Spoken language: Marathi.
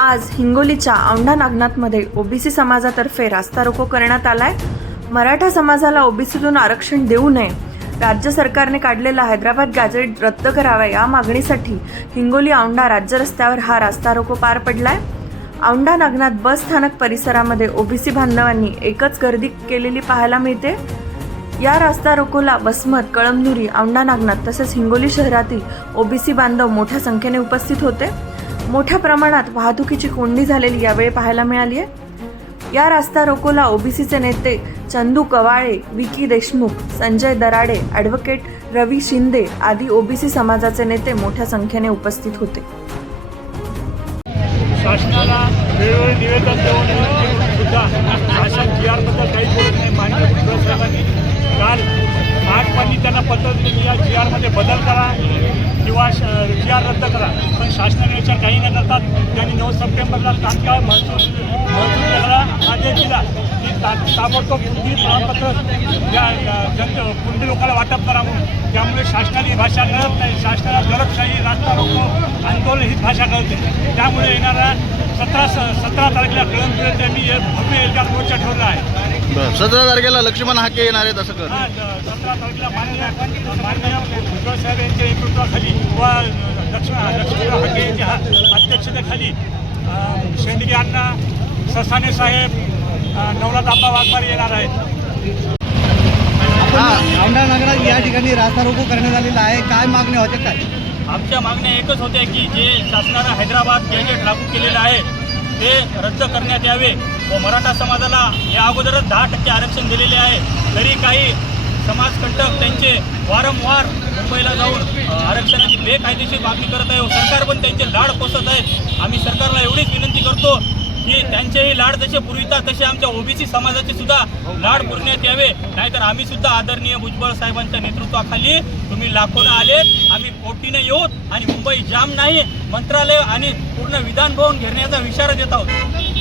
आज हिंगोलीच्या औंढा नागनाथमध्ये ओबीसी समाजातर्फे रास्ता रोको करण्यात आलाय। मराठा समाजाला ओबीसीतून आरक्षण देऊ नये, राज्य सरकारने काढलेला हैदराबाद गॅझेट रद्द करावा या मागणीसाठी हिंगोली औंढा राज्य रस्त्यावर हा रास्ता रोको पार पडलाय। औंढा नागनाथ बस स्थानक परिसरामध्ये ओबीसी बांधवांनी एकच गर्दी केलेली पाहायला मिळते। या रास्ता रोकोला वसमत, कळमनुरी, औंढा नागनाथ तसेच हिंगोली शहरातील ओबीसी बांधव मोठ्या संख्येने उपस्थित होते। मोठ्या प्रमाणात वाहतुकीची कोंडी झालेली यावेळी पाहायला मिळाली आहे। या रास्ता रोकोला ओबीसीचे नेते चंदू कवाळे, विकी देशमुख, संजय दराडे, ॲडव्होकेट रवी शिंदे आदी ओबीसी समाजाचे नेते मोठ्या संख्येने उपस्थित होते। शासनाला वेळोवेळी निवेदन देऊन सुद्धा शासन जी आरबद्दल काही बोलत नाही। माननीय भुजबळ साहेबांनी काल 8 पानी त्यांना पत्र दिले, या जी आरमध्ये बदल करा किंवा जी आर रद्द करा, पण शासनाने याच्यावर काही न करतात त्यांनी 9 सप्टेंबरला तात्काळ महसूल विभागाला आदेश दिला की ताबडतोब कुंडी प्रमाणपत्र कुंडी लोकांना वाटप करा म्हणून। त्यामुळे शासनाने ही भाषा कळत नाही, शासनाला दडपशाही, रास्ता रोको, आंदोलन हीच भाषा कळते। त्यामुळे येणारा 17 तारखेला कळमनुरी त्यांनी भव्य एल्गार मोर्चा ठेवला आहे। 17 तारखेला लक्ष्मण हाके येणार आहेत असं कर 17 तारखेला माननीय भुजबळ साहेब यांच्या नेतृत्वाखाली व लक्ष्मण हाके यांच्या अध्यक्षतेखाली शेंडगे अण्णा, ससाने साहेब, नवनाथ आप्पा वाघमारे येणार आहेत। औंढा नागनाथ या ठिकाणी रास्ता रोको करण्यात आलेला आहे, काय मागण्या होत्या काय? आमच्या मागण्या एकच होत्या की जे शासनानं हैदराबाद गॅझेट लागू केलेलं आहे ते रद्द करण्यात यावे व मराठा समाजाला या अगोदरच 10% आरक्षण दिलेले आहे, तरी काही समाजकंटक त्यांचे वारंवार मुंबईला जाऊन आरक्षणाची बेकायदेशीर मागणी करत आहे व सरकार पण त्यांचे लाड पोसत आहे। आम्ही सरकारला एवढीच विनंती करतो की त्यांचेही लाड जसे पुरवितात तसे आमच्या ओबीसी समाजाचे सुद्धा लाड पुरण्यात यावे, नाहीतर आम्ही सुद्धा आदरणीय भुजबळ साहेबांच्या नेतृत्वाखाली तुम्ही लाखोनं आलेत, आम्ही कोटीने येऊ आणि मुंबई जाम नाही, मंत्रालय आणि पूर्ण विधानभवन घेण्याचा इशारा देत आहोत।